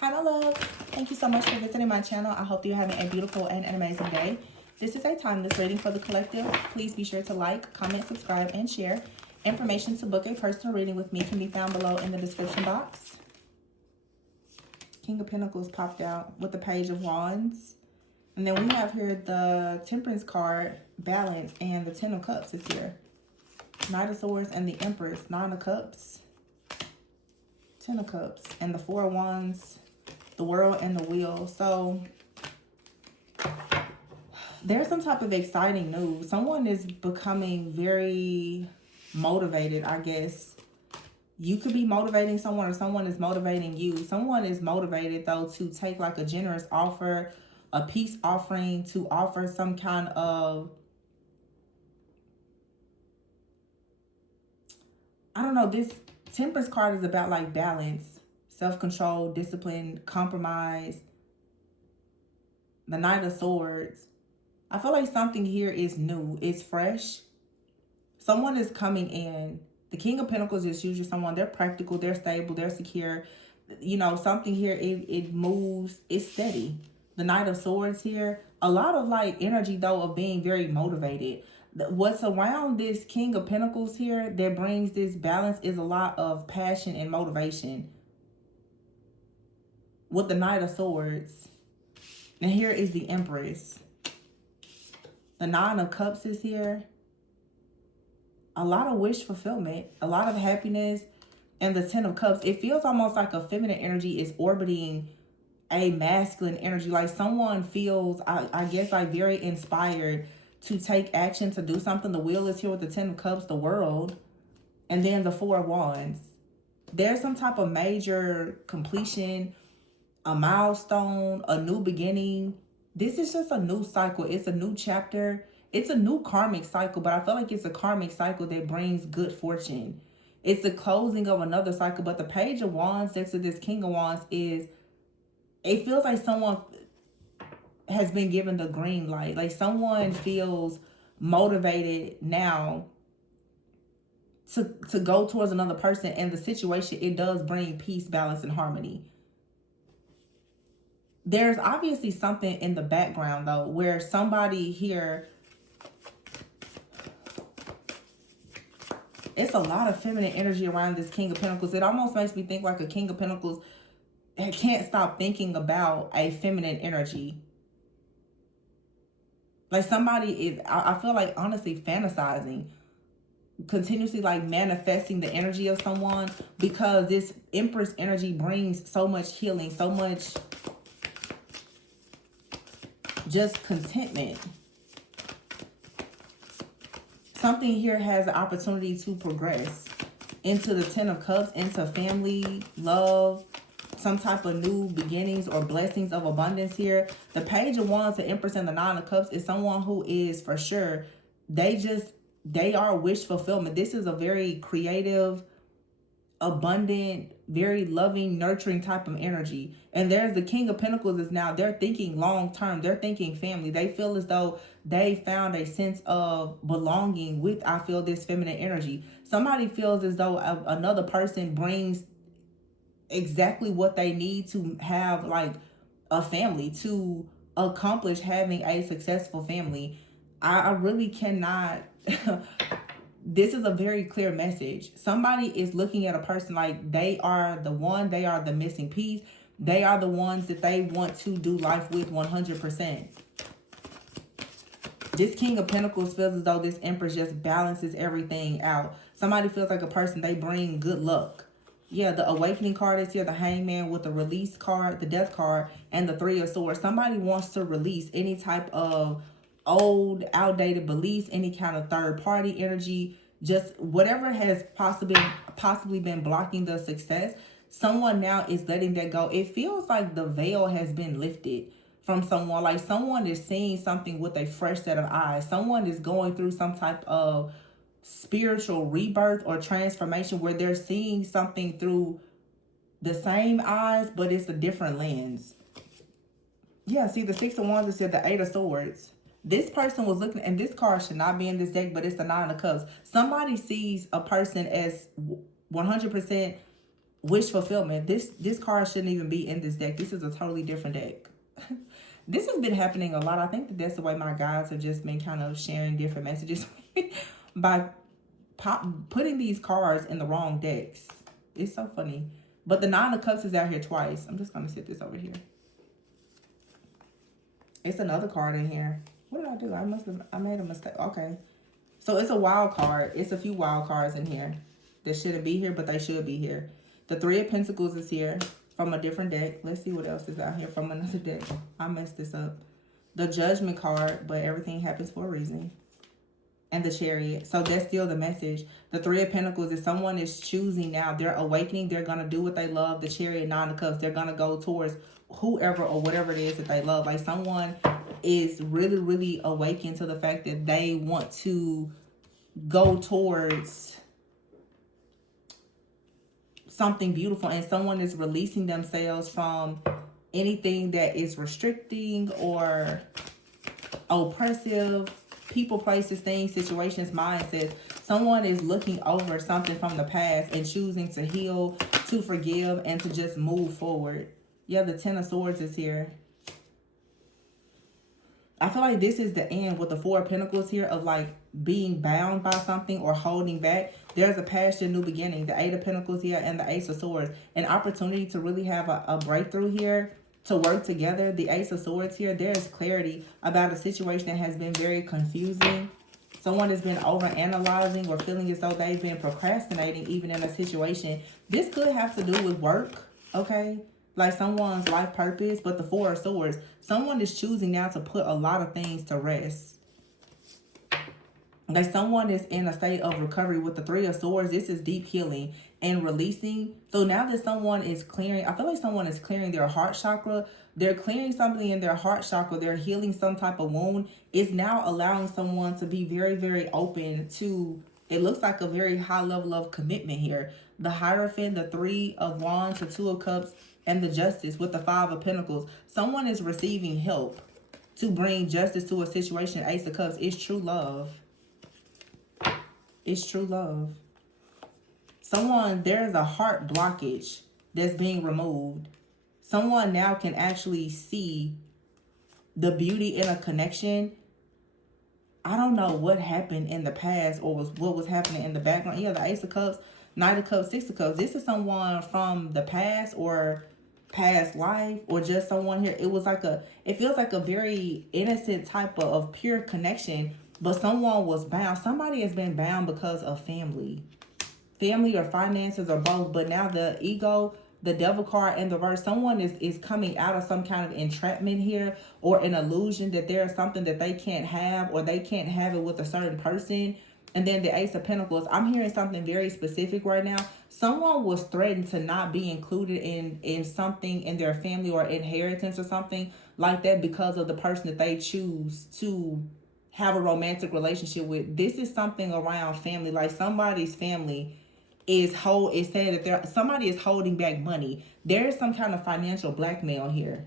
Hi, my love. Thank you so much for visiting my channel. I hope you're having a beautiful and an amazing day. This is a timeless reading for the collective. Please be sure to like, comment, subscribe, and share. Information to book a personal reading with me can be found below in the description box. King of Pentacles popped out with the Page of Wands. And then we have here the Temperance card, Balance, and the Ten of Cups is here. Knight of Swords and the Empress, Nine of Cups, Ten of Cups, and the Four of Wands, the World, and the Wheel. So there's some type of exciting news. Someone is becoming very motivated, I guess. You could be motivating someone or someone is motivating you. Someone is motivated, though, to take like a generous offer, a peace offering, to offer some kind of, I don't know, this Temperance card is about like balance, self-control, discipline, compromise. The Knight of Swords. I feel like something here is new. It's fresh. Someone is coming in. The King of Pentacles is usually someone, they're practical, they're stable, they're secure. You know, something here, it moves, it's steady. The Knight of Swords here, a lot of like energy though of being very motivated. What's around this King of Pentacles here that brings this balance is a lot of passion and motivation. With the Knight of Swords. And here is the Empress. The Nine of Cups is here. A lot of wish fulfillment, a lot of happiness, and the Ten of Cups. It feels almost like a feminine energy is orbiting a masculine energy. Like someone feels, I guess, like very inspired to take action, to do something. The Wheel is here with the Ten of Cups, the World, and then the Four of Wands. There's some type of major completion, a milestone, a new beginning. This is just a new cycle. It's a new chapter. It's a new karmic cycle, but I feel like it's a karmic cycle that brings good fortune. It's the closing of another cycle, but the Page of Wands next to this King of Wands is, it feels like someone has been given the green light. Like someone feels motivated now to go towards another person, and the situation, it does bring peace, balance, and harmony. There's obviously something in the background though, where somebody here, it's a lot of feminine energy around this King of Pentacles. It almost makes me think like a King of Pentacles can't stop thinking about a feminine energy. Like somebody is, I feel like honestly fantasizing, continuously like manifesting the energy of someone, because this Empress energy brings so much healing, so much just contentment. Something here has the opportunity to progress into the Ten of Cups, into family, love, some type of new beginnings or blessings of abundance here. The Page of Wands, the Empress, and the Nine of Cups is someone who is for sure, they are wish fulfillment. This is a very creative, abundant, very loving, nurturing type of energy. And there's the King of Pentacles is now, they're thinking long term, they're thinking family. They feel as though they found a sense of belonging with, I feel, this feminine energy. Somebody feels as though another person brings exactly what they need to have like a family, to accomplish having a successful family. I really cannot this is a very clear message. Somebody is looking at a person like they are the one, they are the missing piece. They are the ones that they want to do life with 100%. This King of Pentacles feels as though this Empress just balances everything out. Somebody feels like a person, they bring good luck. Yeah, the Awakening card is here, the Hangman with the Release card, the Death card, and the Three of Swords. Somebody wants to release any type of old, outdated beliefs, any kind of third party energy, just whatever has possibly been blocking the success. Someone now is letting that go. It feels like the veil has been lifted from someone. Like someone is seeing something with a fresh set of eyes. Someone is going through some type of spiritual rebirth or transformation where they're seeing something through the same eyes, but it's a different lens. Yeah, see the Six of Wands is here, the Eight of Swords. This person was looking, and this card should not be in this deck, but it's the Nine of Cups. Somebody sees a person as 100% Wish fulfillment. This card shouldn't even be in this deck. This is a totally different deck. This has been happening a lot. I think that that's the way my guides have just been kind of sharing different messages by putting these cards in the wrong decks. It's so funny. But the Nine of Cups is out here twice. I'm just going to sit this over here. It's another card in here. What did I do? I made a mistake. Okay. So it's a wild card. It's a few wild cards in here that shouldn't be here, but they should be here. The Three of Pentacles is here from a different deck. Let's see what else is out here from another deck. I messed this up. The Judgment card, but everything happens for a reason. And the Chariot. So that's still the message. The Three of Pentacles is someone is choosing now. They're awakening. They're going to do what they love. The Chariot, Nine of Cups. They're going to go towards whoever or whatever it is that they love. Like someone is really, really awakened to the fact that they want to go towards something beautiful. And someone is releasing themselves from anything that is restricting or oppressive. People, places, things, situations, mindsets. Someone is looking over something from the past and choosing to heal, to forgive, and to just move forward. Yeah, the Ten of Swords is here. I feel like this is the end with the Four of Pentacles here of like being bound by something or holding back. There's a past and new beginning. The Eight of Pentacles here and the Ace of Swords. An opportunity to really have a breakthrough here. To work together. The Ace of Swords here, there's clarity about a situation that has been very confusing. Someone has been overanalyzing or feeling as though they've been procrastinating even in a situation. This could have to do with work, okay? Like someone's life purpose, but the Four of Swords, someone is choosing now to put a lot of things to rest. Like someone is in a state of recovery with the Three of Swords. This is deep healing and releasing. So now that someone is clearing, I feel like someone is clearing their heart chakra. They're clearing something in their heart chakra. They're healing some type of wound. It's now allowing someone to be very, very open to, it looks like a very high level of commitment here. The Hierophant, the Three of Wands, the Two of Cups, and the Justice with the Five of Pentacles. Someone is receiving help to bring justice to a situation. Ace of Cups is true love. It's true love. Someone, there's a heart blockage that's being removed. Someone now can actually see the beauty in a connection. I don't know what happened in the past or what was happening in the background. Yeah, the Ace of Cups, Knight of Cups, Six of Cups. This is someone from the past or past life or just someone here. It was like it feels like a very innocent type of pure connection. But someone was bound. Somebody has been bound because of family or finances or both. But now the ego, the Devil card and the verse, someone is coming out of some kind of entrapment here or an illusion that there is something that they can't have or they can't have it with a certain person. And then the Ace of Pentacles, I'm hearing something very specific right now. Someone was threatened to not be included in something in their family or inheritance or something like that because of the person that they choose to have a romantic relationship with. This is something around family. Like somebody's family is saying that somebody is holding back money. There is some kind of financial blackmail here.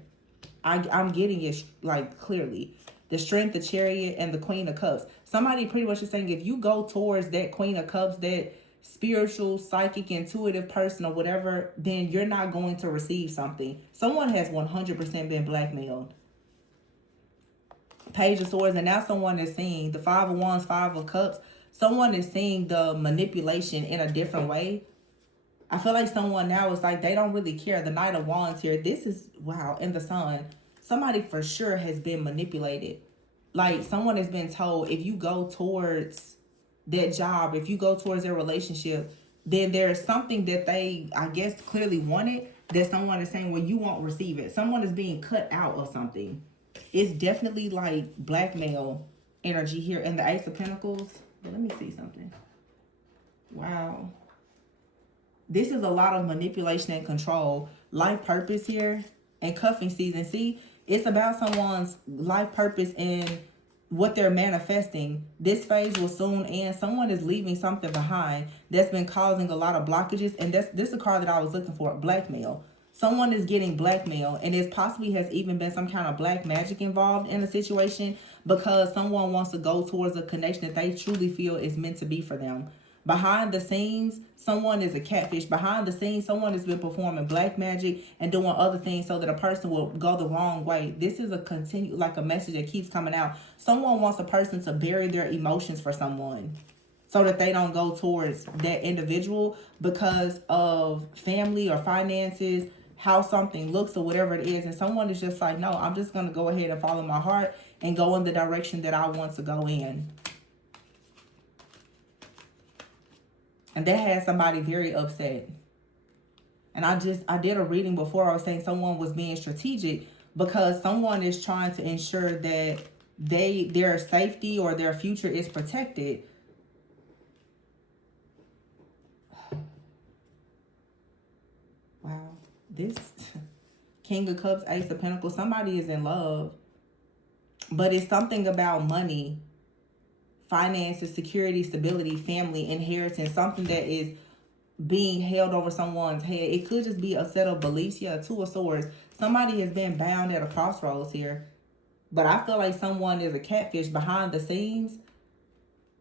I'm getting it like clearly. The Strength, the Chariot, and the Queen of Cups. Somebody pretty much is saying if you go towards that Queen of Cups, that spiritual, psychic, intuitive person or whatever, then you're not going to receive something. Someone has 100% been blackmailed. Page of Swords, and now someone is seeing the Five of Wands, Five of Cups. Someone is seeing the manipulation in a different way. I feel like someone now is like they don't really care. The Knight of Wands here. This is, wow, in the Sun. Somebody for sure has been manipulated. Like someone has been told if you go towards that job, if you go towards their relationship, then there's something that they, I guess, clearly wanted that someone is saying, well, you won't receive it. Someone is being cut out of something. It's definitely like blackmail energy here in the Ace of Pentacles. But let me see something. Wow. This is a lot of manipulation and control. Life purpose here and cuffing season. See, it's about someone's life purpose and what they're manifesting. This phase will soon end. Someone is leaving something behind that's been causing a lot of blockages. And this is a card that I was looking for, blackmail. Someone is getting blackmail, and it possibly has even been some kind of black magic involved in the situation because someone wants to go towards a connection that they truly feel is meant to be for them. Behind the scenes, someone is a catfish. Behind the scenes, someone has been performing black magic and doing other things so that a person will go the wrong way. This is a message that keeps coming out. Someone wants a person to bury their emotions for someone so that they don't go towards that individual because of family or finances, how something looks or whatever it is. And someone is just like, no, I'm just going to go ahead and follow my heart and go in the direction that I want to go in. And that has somebody very upset. And I did a reading before. I was saying someone was being strategic because someone is trying to ensure that their safety or their future is protected. Wow. This King of Cups, Ace of Pentacles, somebody is in love. But it's something about money, finances, security, stability, family, inheritance, something that is being held over someone's head. It could just be a set of beliefs. Yeah, Two of Swords. Somebody has been bound at a crossroads here. But I feel like someone is a catfish behind the scenes.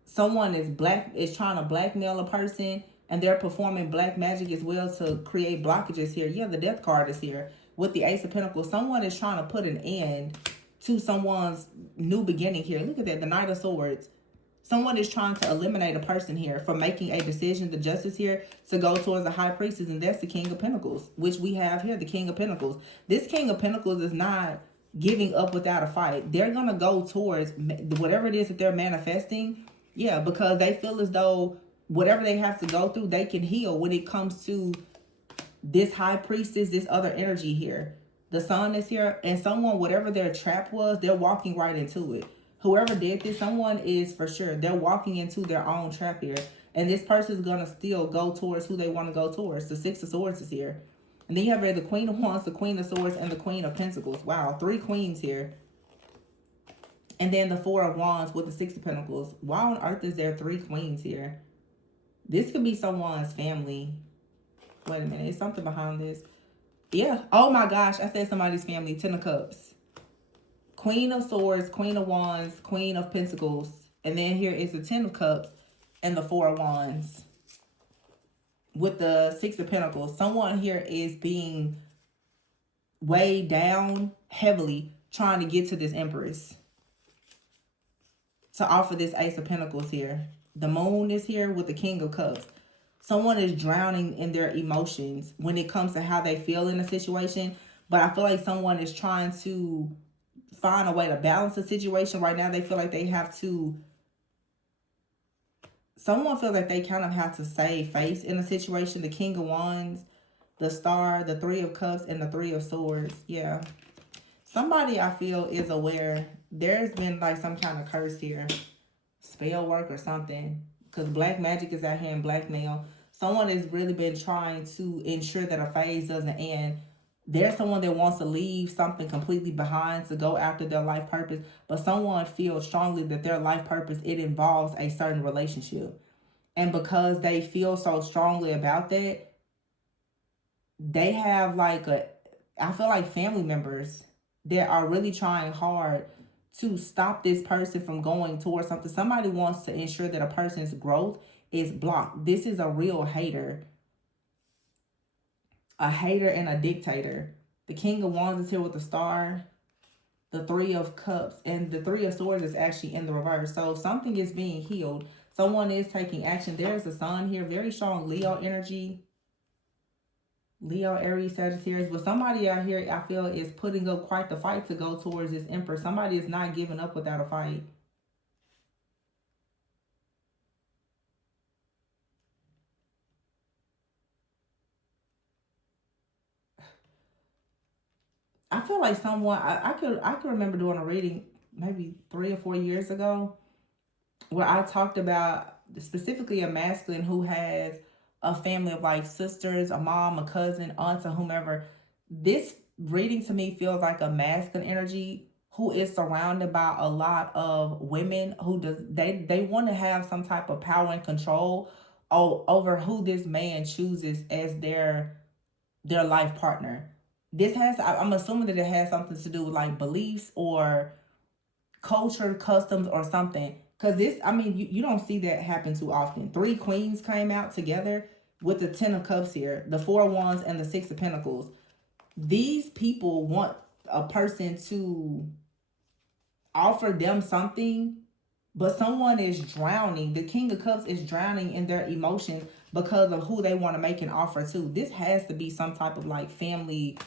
Someone is trying to blackmail a person, and they're performing black magic as well to create blockages here. Yeah, the Death card is here with the Ace of Pentacles. Someone is trying to put an end to someone's new beginning here. Look at that, the Knight of Swords. Someone is trying to eliminate a person here from making a decision, the Justice here, to go towards the High Priestess, and that's the King of Pentacles, which we have here, the King of Pentacles. This King of Pentacles is not giving up without a fight. They're going to go towards whatever it is that they're manifesting. Yeah, because they feel as though whatever they have to go through, they can heal when it comes to this High Priestess, this other energy here. The Sun is here, and someone, whatever their trap was, they're walking right into it. Whoever did this, someone is for sure, they're walking into their own trap here. And this person is going to still go towards who they want to go towards. The Six of Swords is here. And then you have the Queen of Wands, the Queen of Swords, and the Queen of Pentacles. Wow, 3 queens here. And then the Four of Wands with the Six of Pentacles. Why on earth is there 3 queens here? This could be someone's family. Wait a minute, is something behind this? Yeah. Oh my gosh, I said somebody's family. 10 of Cups. Queen of Swords, Queen of Wands, Queen of Pentacles. And then here is the 10 of Cups and the 4 of Wands. With the 6 of Pentacles. Someone here is being weighed down heavily trying to get to this Empress. To offer this Ace of Pentacles here. The Moon is here with the King of Cups. Someone is drowning in their emotions when it comes to how they feel in a situation. But I feel like someone is trying to find a way to balance the situation. Right now, they feel like they have to... Someone feels like they kind of have to save face in a situation. The King of Wands, the Star, the 3 of Cups, and the 3 of Swords. Yeah. Somebody, I feel, is aware. There's been like some kind of curse here. Spell work or something. Because black magic is out here in blackmail. Someone has really been trying to ensure that a phase doesn't end. There's someone that wants to leave something completely behind to go after their life purpose. But someone feels strongly that their life purpose, it involves a certain relationship. And because they feel so strongly about that, they have I feel like family members that are really trying hard to stop this person from going towards something. Somebody wants to ensure that a person's growth is blocked. This is a real hater. A hater and a dictator. The King of Wands is here with the Star. The 3 of Cups. And the 3 of Swords is actually in the reverse. So something is being healed. Someone is taking action. There's the Sun here. Very strong Leo energy. Leo, Aries, Sagittarius. But somebody out here, I feel, is putting up quite the fight to go towards this Emperor. Somebody is not giving up without a fight. I feel like someone, I could remember doing a reading maybe 3 or 4 years ago where I talked about specifically a masculine who has a family of like sisters, a mom, a cousin, aunts, or whomever. This reading to me feels like a masculine energy who is surrounded by a lot of women who they want to have some type of power and control over who this man chooses as their life partner. I'm assuming that it has something to do with like beliefs or culture, customs, or something. Because this, I mean, you don't see that happen too often. Three queens came out together with the 10 of cups here, the 4 of wands, and the 6 of pentacles. These people want a person to offer them something, but someone is drowning. The King of Cups is drowning in their emotions because of who they want to make an offer to. This has to be some type of like family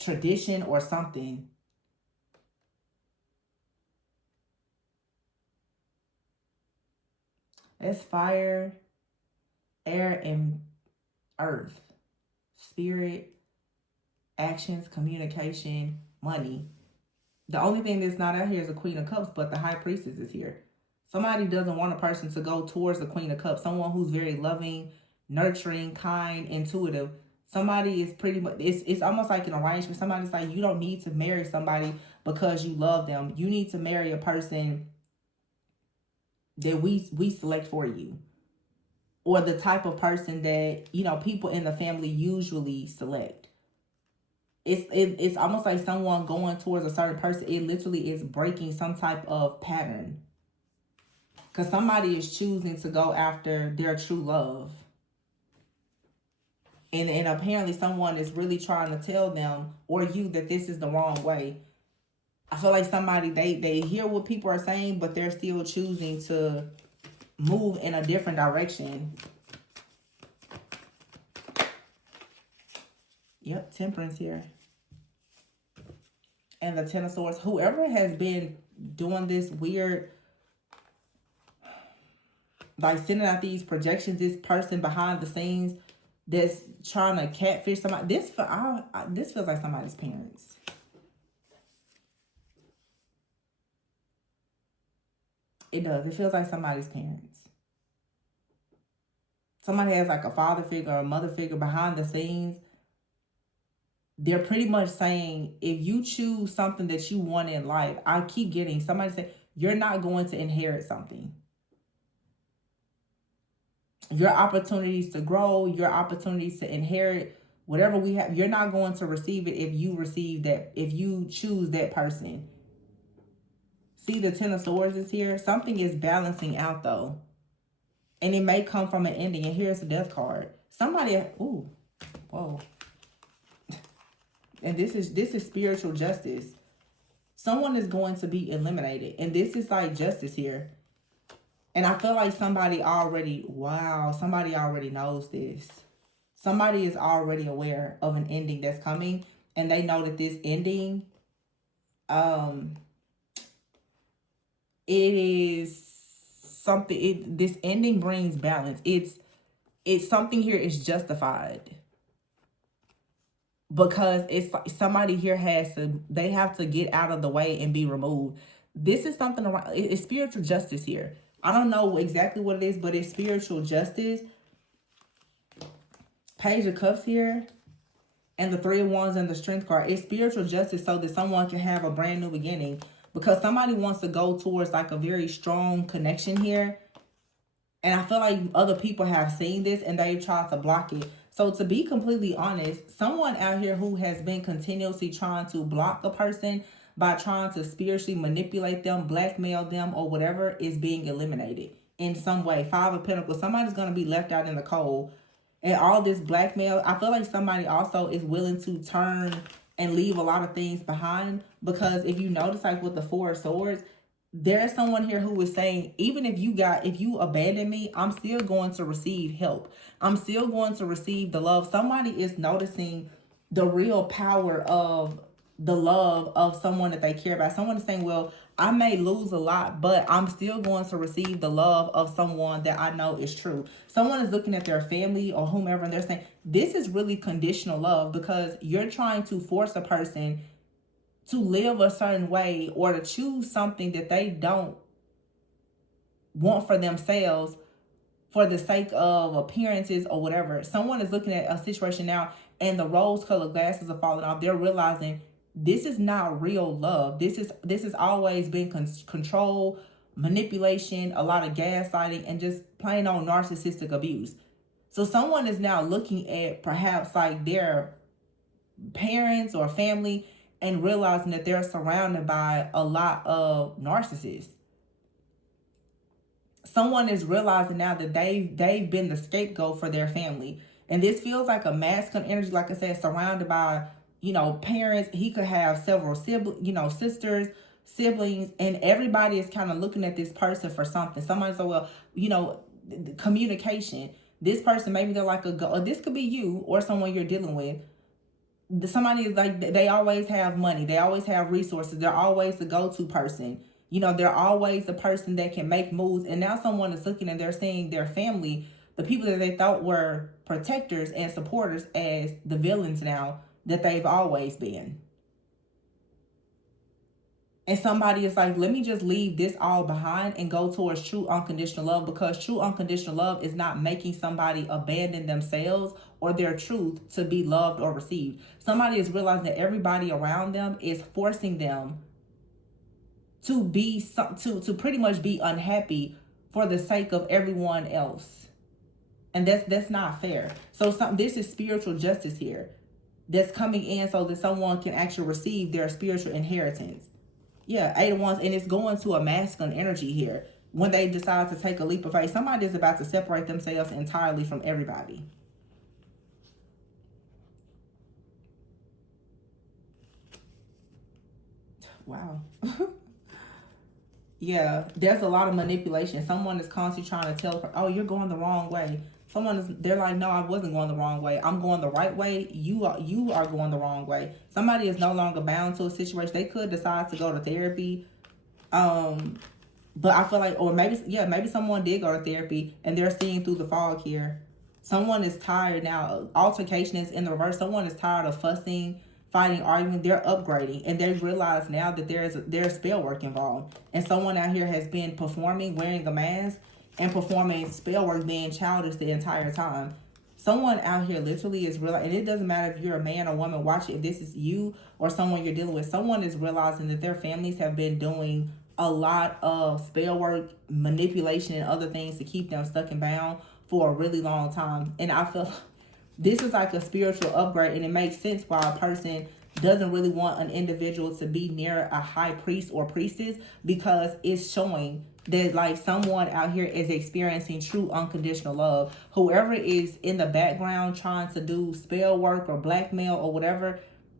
tradition or something. It's fire, air, and earth. Spirit, actions, communication, money. The only thing that's not out here is the Queen of Cups, but the High Priestess is here. Somebody doesn't want a person to go towards the Queen of Cups. Someone who's very loving, nurturing, kind, intuitive. Somebody is pretty much, it's almost like an arrangement. Somebody's like, you don't need to marry somebody because you love them. You need to marry a person that we select for you. Or the type of person that, you know, people in the family usually select. It's almost like someone going towards a certain person. It literally is breaking some type of pattern. Because somebody is choosing to go after their true love. And apparently someone is really trying to tell them or you that this is the wrong way. I feel like somebody, they hear what people are saying, but they're still choosing to move in a different direction. Yep, Temperance here. And the 10 of Swords. Whoever has been doing this weird, like sending out these projections, this person behind the scenes that's trying to catfish somebody. This feels like somebody's parents. It does. It feels like somebody's parents. Somebody has like a father figure or a mother figure behind the scenes. They're pretty much saying, if you choose something that you want in life, I keep getting somebody say, you're not going to inherit something. Your opportunities to grow, your opportunities to inherit, whatever we have, you're not going to receive it if you receive that, if you choose that person. See, the 10 of Swords is here. Something is balancing out though. And it may come from an ending. And here's the Death card. Somebody, ooh, whoa. And this is spiritual justice. Someone is going to be eliminated. And this is like justice here. And I feel like somebody already knows this. Somebody is already aware of an ending that's coming. And they know that this ending, it is something, this ending brings balance. It's something here is justified. Because it's like somebody here they have to get out of the way and be removed. This is something around, it's spiritual justice here. I don't know exactly what it is, but it's spiritual justice. Page of Cups here. And the 3 of Wands and the Strength card. It's spiritual justice so that someone can have a brand new beginning. Because somebody wants to go towards like a very strong connection here. And I feel like other people have seen this and they tried to block it. So to be completely honest, someone out here who has been continuously trying to block a person by trying to spiritually manipulate them, blackmail them, or whatever is being eliminated in some way. 5 of Pentacles. Somebody's going to be left out in the cold. And all this blackmail, I feel like somebody also is willing to turn and leave a lot of things behind. Because if you notice, like with the 4 of Swords, there's someone here who is saying, even if you abandon me, I'm still going to receive help. I'm still going to receive the love. Somebody is noticing the real power of the love of someone that they care about. Someone is saying, well, I may lose a lot, but I'm still going to receive the love of someone that I know is true. Someone is looking at their family or whomever, and they're saying, this is really conditional love, because you're trying to force a person to live a certain way or to choose something that they don't want for themselves for the sake of appearances or whatever. Someone is looking at a situation now and the rose-colored glasses are falling off. They're realizing this is not real love. This has always been control, manipulation, a lot of gaslighting, and just plain old narcissistic abuse. So someone is now looking at perhaps like their parents or family and realizing that they're surrounded by a lot of narcissists. someone is realizing now that they've been the scapegoat for their family. And this feels like a masculine energy, like I said, surrounded by, parents. He could have several siblings, sisters, siblings, and everybody is kind of looking at this person for something. Somebody said, well, communication. This person, maybe they're like or this could be you or someone you're dealing with. Somebody is like, they always have money, they always have resources, they're always the go-to person, they're always the person that can make moves. And now someone is looking and they're seeing their family, the people that they thought were protectors and supporters, as the villains now that they've always been. And somebody is like, let me just leave this all behind and go towards true unconditional love, because true unconditional love is not making somebody abandon themselves or their truth to be loved or received. Somebody is realizing that everybody around them is forcing them to be to pretty much be unhappy for the sake of everyone else. And that's not fair. So this is spiritual justice here that's coming in so that someone can actually receive their spiritual inheritance. Yeah, 8 of Wands, and it's going to a masculine energy here. When they decide to take a leap of faith, somebody is about to separate themselves entirely from everybody. Wow. Yeah, there's a lot of manipulation. Someone is constantly trying to tell her, oh, you're going the wrong way. They're like, no, I wasn't going the wrong way. I'm going the right way. You are going the wrong way. Somebody is no longer bound to a situation. They could decide to go to therapy. But I feel like, or maybe someone did go to therapy and they're seeing through the fog here. Someone is tired now. Altercation is in the reverse. Someone is tired of fussing, fighting, arguing. They're upgrading, and they realize now that there's spell work involved. And someone out here has been performing, wearing a mask, and performing spell work, being childish the entire time. Someone out here literally is real, and it doesn't matter if you're a man or woman. Watch it. If this is you or someone you're dealing with, someone is realizing that their families have been doing a lot of spell work, manipulation, and other things to keep them stuck and bound for a really long time. And I feel this is like a spiritual upgrade, and it makes sense why a person doesn't really want an individual to be near a high priest or priestess, because it's showing that like someone out here is experiencing true unconditional love. Whoever is in the background trying to do spell work or blackmail or whatever,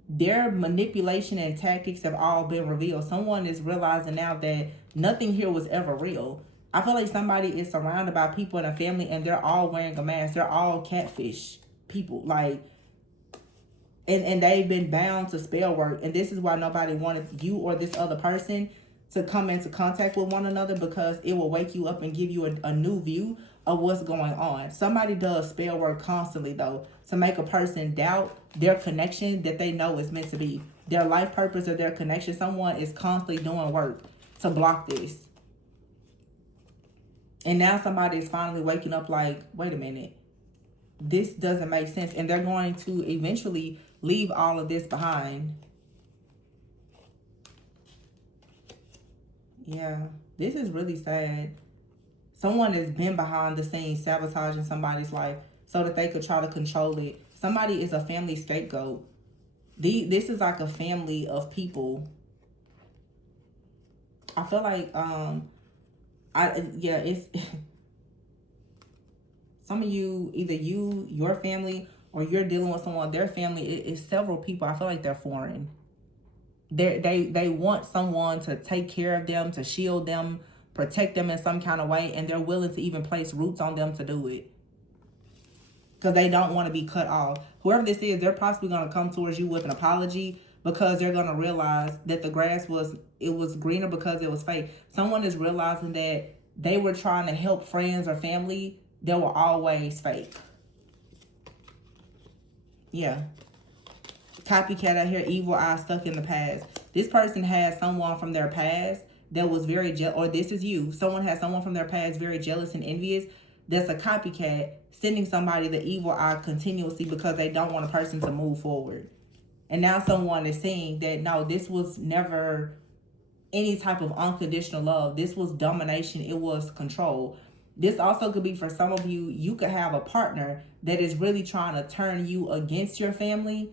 their manipulation and tactics have all been revealed. Someone is realizing now that nothing here was ever real. I feel like somebody is surrounded by people in a family and they're all wearing a mask. They're all catfish people, like, and they've been bound to spell work. And this is why nobody wanted you or this other person to come into contact with one another, because it will wake you up and give you a new view of what's going on. Somebody does spell work constantly, though, to make a person doubt their connection that they know is meant to be. Their life purpose or their connection. Someone is constantly doing work to block this. And now somebody is finally waking up like, wait a minute, this doesn't make sense. And they're going to eventually leave all of this behind. Yeah, this is really sad. Someone has been behind the scenes sabotaging somebody's life so that they could try to control it. Somebody is a family scapegoat. This is like a family of people. I feel like it's some of you, either your family, or you're dealing with someone, their family, it's several people. I feel like they're foreign. They want someone to take care of them, to shield them, protect them in some kind of way, and they're willing to even place roots on them to do it, because they don't want to be cut off. Whoever this is, they're possibly going to come towards you with an apology, because they're going to realize that the grass was greener because it was fake. Someone is realizing that they were trying to help friends or family that were always fake. Yeah. Copycat out here, evil eye stuck in the past. This person has someone from their past that was very or this is you. Someone has someone from their past very jealous and envious. That's a copycat sending somebody the evil eye continuously because they don't want a person to move forward. And now someone is saying that no, this was never any type of unconditional love. This was domination. It was control. This also could be for some of you. You could have a partner that is really trying to turn you against your family,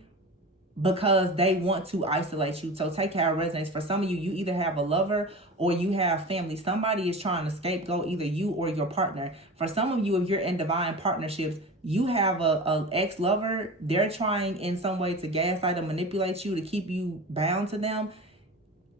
because they want to isolate you. So take how it resonates. For some of you, you either have a lover or you have family. Somebody is trying to scapegoat either you or your partner. For some of you, if you're in divine partnerships, you have a ex-lover. They're trying in some way to gaslight and manipulate you to keep you bound to them,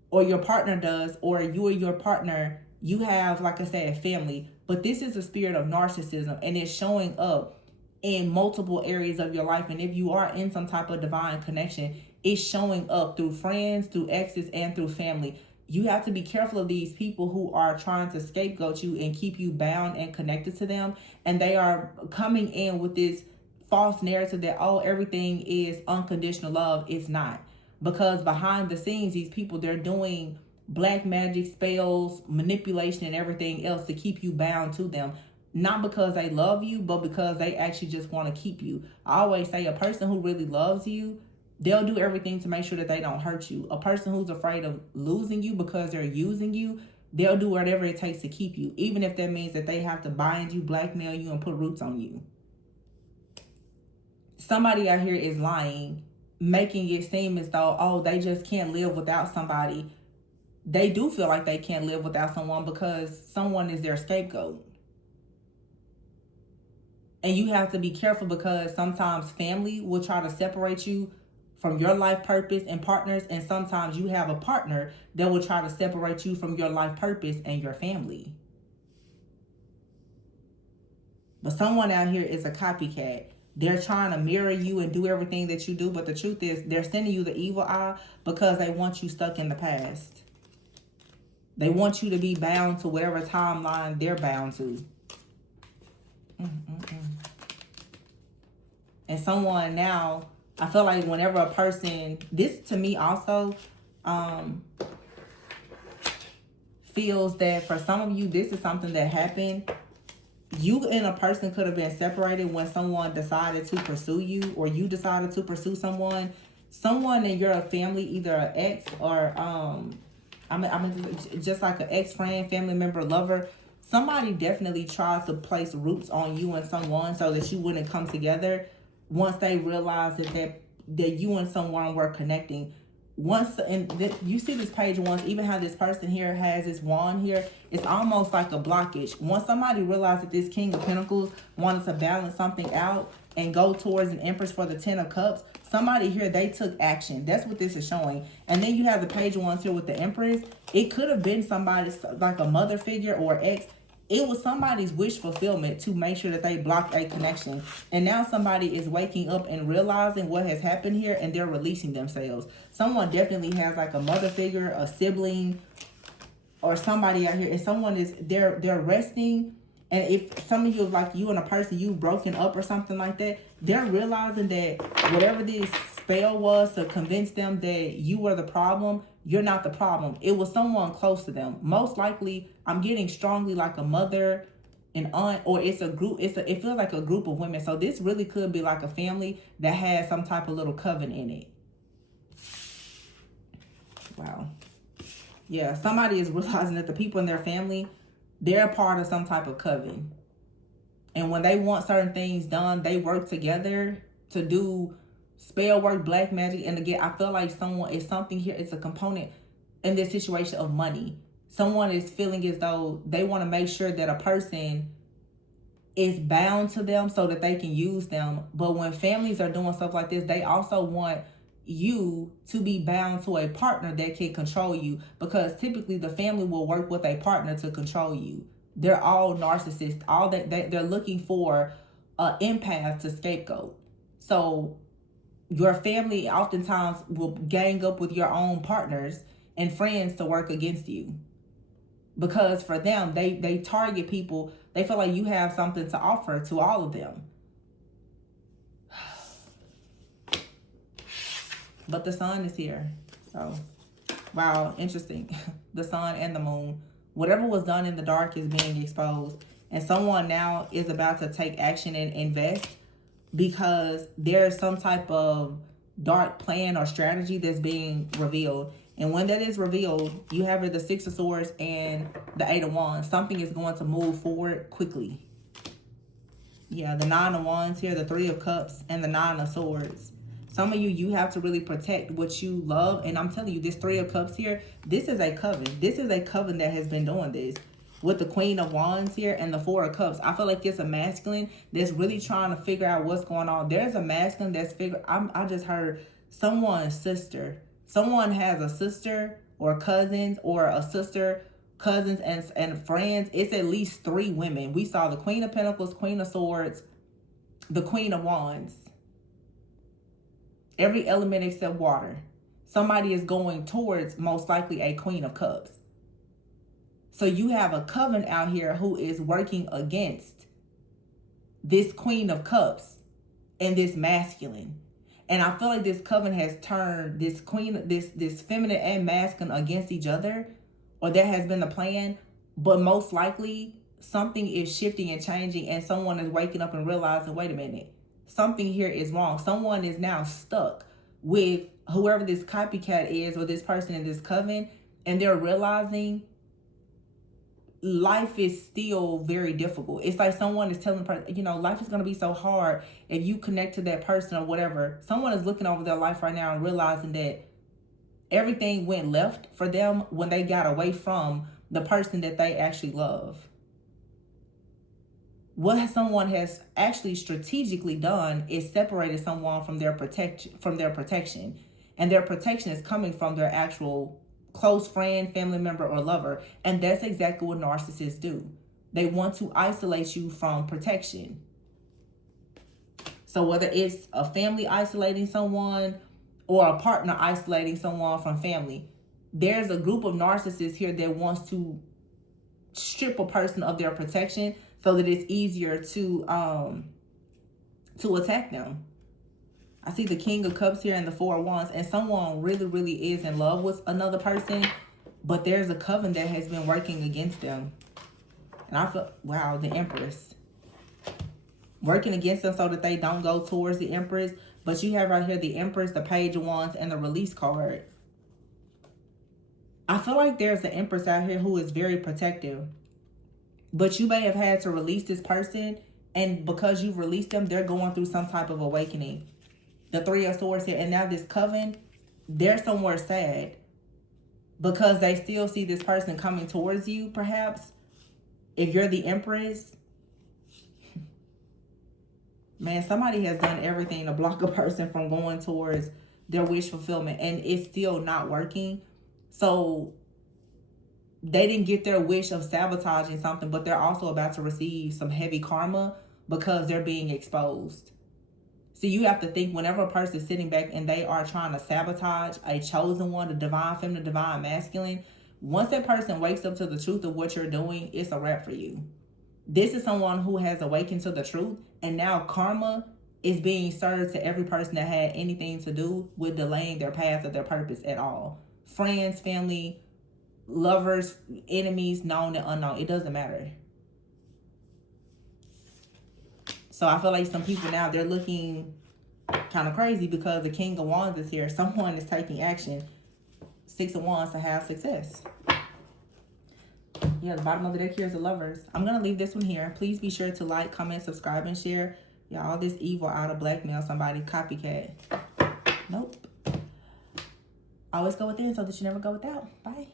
or your partner does, or you or your partner, you have, like I said, family. But this is a spirit of narcissism, and it's showing up in multiple areas of your life. And if you are in some type of divine connection, it's showing up through friends, through exes, and through family. You have to be careful of these people who are trying to scapegoat you and keep you bound and connected to them. And they are coming in with this false narrative that, oh, everything is unconditional love. It's not. Because behind the scenes, these people, they're doing black magic, spells, manipulation, and everything else to keep you bound to them. Not because they love you, but because they actually just want to keep you. I always say a person who really loves you, they'll do everything to make sure that they don't hurt you. A person who's afraid of losing you because they're using you, they'll do whatever it takes to keep you, even if that means that they have to bind you, blackmail you, and put roots on you. Somebody out here is lying, making it seem as though, oh, they just can't live without somebody. They do feel like they can't live without someone because someone is their scapegoat. And you have to be careful, because sometimes family will try to separate you from your life purpose and partners. And sometimes you have a partner that will try to separate you from your life purpose and your family. But someone out here is a copycat. They're trying to mirror you and do everything that you do. But the truth is, they're sending you the evil eye because they want you stuck in the past. They want you to be bound to whatever timeline they're bound to. And someone now, I feel like whenever a person, this to me also feels that for some of you, this is something that happened. You and a person could have been separated when someone decided to pursue you, or you decided to pursue someone. Someone in your family, either an ex or just like an ex-friend, family member, lover. Somebody definitely tries to place roots on you and someone so that you wouldn't come together once they realize that you and someone were connecting. Once, and you see this page once, even how this person here has this wand here, it's almost like a blockage. Once somebody realized that this King of Pentacles wanted to balance something out and go towards an Empress for the Ten of Cups, somebody here, they took action. That's what this is showing. And then you have the page ones here with the Empress. It could have been somebody like a mother figure or ex. It was somebody's wish fulfillment to make sure that they blocked a connection. And now somebody is waking up and realizing what has happened here, and they're releasing themselves. Someone definitely has like a mother figure, a sibling, or somebody out here. And someone is, they're resting. And if some of you, like you and a person, you've broken up or something like that, they're realizing that whatever this spell was to convince them that you were the problem, you're not the problem. It was someone close to them. Most likely, I'm getting strongly like a mother, an aunt, or it's a group. It feels like a group of women. So this really could be like a family that has some type of little coven in it. Wow. Yeah, somebody is realizing that the people in their family, they're a part of some type of coven. And when they want certain things done, they work together to do spell work, black magic. And again, I feel like someone is something here. It's a component in this situation of money. Someone is feeling as though they want to make sure that a person is bound to them so that they can use them. But when families are doing stuff like this, they also want you to be bound to a partner that can control you, because typically the family will work with a partner to control you. They're all narcissists. All that they're looking for an empath to scapegoat. So your family oftentimes will gang up with your own partners and friends to work against you, because for them, they target people. They feel like you have something to offer to all of them. But the sun is here. So, wow, interesting. The sun and the moon. Whatever was done in the dark is being exposed. And someone now is about to take action and invest, because there's some type of dark plan or strategy that's being revealed. And when that is revealed, you have the Six of Swords and the Eight of Wands. Something is going to move forward quickly. Yeah, the Nine of Wands here, the Three of Cups, and the Nine of Swords. Some of you, you have to really protect what you love. And I'm telling you, this Three of Cups here, this is a coven. This is a coven that has been doing this. With the Queen of Wands here and the Four of Cups, I feel like it's a masculine that's really trying to figure out what's going on. There's a masculine that's I just heard someone's sister. Someone has a sister or cousins, or a sister, cousins, and friends. It's at least 3 women. We saw the Queen of Pentacles, Queen of Swords, the Queen of Wands. Every element except water. Somebody is going towards, most likely, a Queen of Cups. So you have a coven out here who is working against this Queen of Cups and this masculine. And I feel like this coven has turned this this feminine and masculine against each other, or that has been the plan. But most likely something is shifting and changing, and someone is waking up and realizing, wait a minute, something here is wrong. Someone is now stuck with whoever this copycat is, or this person in this coven, and they're realizing life is still very difficult. It's like someone is telling, you know, life is going to be so hard if you connect to that person or whatever. Someone is looking over their life right now and realizing that everything went left for them when they got away from the person that they actually love. What someone has actually strategically done is separated someone from their protection. And their protection is coming from their actual close friend, family member, or lover. And that's exactly what narcissists do. They want to isolate you from protection. So whether it's a family isolating someone or a partner isolating someone from family, there's a group of narcissists here that wants to strip a person of their protection so that it's easier to attack them. I see the King of Cups here and the Four of Wands, and someone really, really is in love with another person, but there's a coven that has been working against them. And I feel, wow, the Empress. Working against them so that they don't go towards the Empress. But you have right here the Empress, the Page of Wands, and the Release card. I feel like there's an Empress out here who is very protective. But you may have had to release this person, and because you've released them, they're going through some type of awakening. The Three of Swords here, and now this coven, they're somewhere sad because they still see this person coming towards you, perhaps. If you're the Empress, man, somebody has done everything to block a person from going towards their wish fulfillment, and it's still not working. So they didn't get their wish of sabotaging something, but they're also about to receive some heavy karma because they're being exposed. So you have to think, whenever a person is sitting back and they are trying to sabotage a chosen one, the divine feminine, divine masculine, once that person wakes up to the truth of what you're doing, it's a wrap for you. This is someone who has awakened to the truth, and now karma is being served to every person that had anything to do with delaying their path or their purpose at all. Friends, family, lovers, enemies, known and unknown, it doesn't matter. So I feel like some people now, they're looking kind of crazy because the King of Wands is here. Someone is taking action. 6 of Wands to have success. Yeah, the bottom of the deck here is the Lovers. I'm going to leave this one here. Please be sure to like, comment, subscribe, and share. Y'all, all this evil out of blackmail somebody, copycat. Nope. Always go within so that you never go without. Bye.